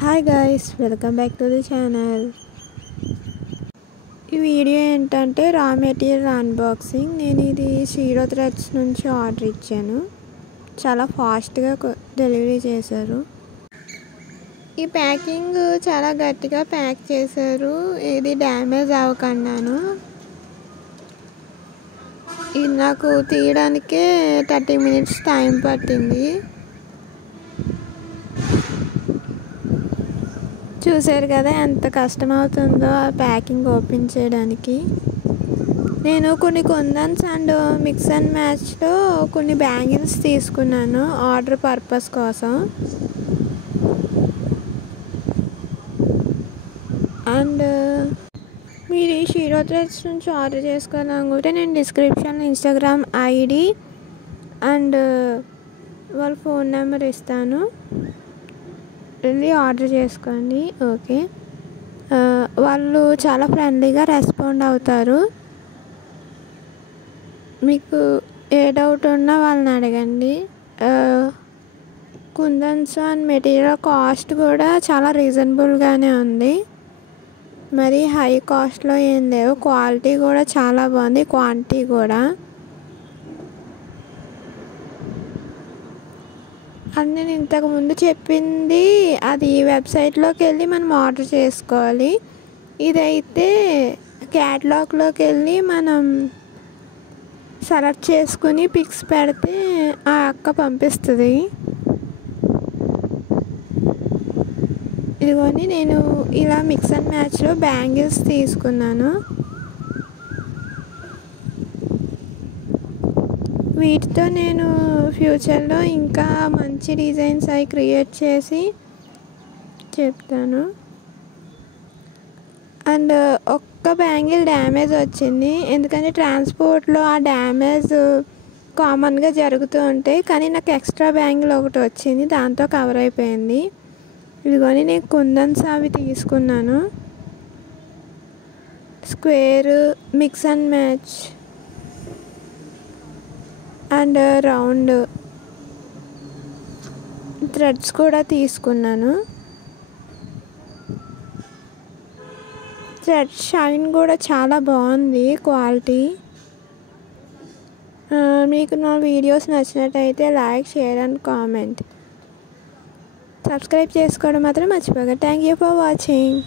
Hi guys, welcome back to the channel. ఈ video ఏంటంటే raw material unboxing. నేను ఇది షీరో థ్రెడ్స్ నుంచి ఆర్డర్ ఇచ్చాను. చాలా ఫాస్ట్గా డెలివరీ చేశారు. ఈ ప్యాకింగ్ చాలా గట్టిగా ప్యాక్ చేశారు. ఇది డ్యామేజ్ అవ్వకుండాను. ఇది నాకు తీయడానికే 30 minutes టైం పట్టింది. చూసారు కదా ఎంత కష్టం అవుతుందో ఆ ప్యాకింగ్ ఓపెన్ చేయడానికి. నేను కొన్ని కుందన్స్ అండ్ మిక్స్ అండ్ మ్యాచ్లో కొన్ని బ్యాంగిల్స్ తీసుకున్నాను ఆర్డర్ పర్పస్ కోసం. అండ్ మీరు ఈ షీరో థ్రెడ్స్ నుంచి ఆర్డర్ చేసుకోవాలనుకుంటే నేను డిస్క్రిప్షన్లో ఇన్స్టాగ్రామ్ ఐడి అండ్ వాళ్ళ ఫోన్ నెంబర్ ఇస్తాను, వెళ్ళి ఆర్డర్ చేసుకోండి. ఓకే, వాళ్ళు చాలా ఫ్రెండ్లీగా రెస్పాండ్ అవుతారు. మీకు ఏ డౌట్ ఉన్నా వాళ్ళని అడగండి. కుందన్స్ అండ్ మెటీరియల్ కాస్ట్ కూడా చాలా రీజనబుల్గానే ఉంది. మరి హై కాస్ట్లో ఏం లేవు. క్వాలిటీ కూడా చాలా బాగుంది, క్వాంటిటీ కూడా. అది నేను ఇంతకుముందు చెప్పింది అది వెబ్సైట్లోకి వెళ్ళి మనం ఆర్డర్ చేసుకోవాలి. ఇదైతే క్యాటలాగ్లోకి వెళ్ళి మనం సెలెక్ట్ చేసుకుని పిక్స్ పెడితే ఆ అక్క పంపిస్తుంది. ఇదిగోని నేను ఇలా మిక్స్ అండ్ మ్యాచ్లో బ్యాంగిల్స్ తీసుకున్నాను. వీటితో నేను ఫ్యూచర్లో ఇంకా మంచి డిజైన్స్ అవి క్రియేట్ చేసి చెప్తాను. అండ్ ఒక్క బ్యాంగిల్ డ్యామేజ్ వచ్చింది, ఎందుకంటే ట్రాన్స్పోర్ట్లో ఆ డ్యామేజ్ కామన్గా జరుగుతూ ఉంటాయి. కానీ నాకు ఎక్స్ట్రా బ్యాంగిల్ ఒకటి వచ్చింది, దాంతో కవర్ అయిపోయింది. ఇదిగోని నేను కుందన్స్ అవి తీసుకున్నాను. Square, mix and match and round threads కూడా తీసుకున్నాను. థ్రెడ్ షైన్ కూడా చాలా బాగుంది, క్వాలిటీ. మీకు నా వీడియోస్ నచ్చినట్టయితే like, share and comment. Subscribe చేసుకోవడం మాత్రం మర్చిపోక. Thank you for watching.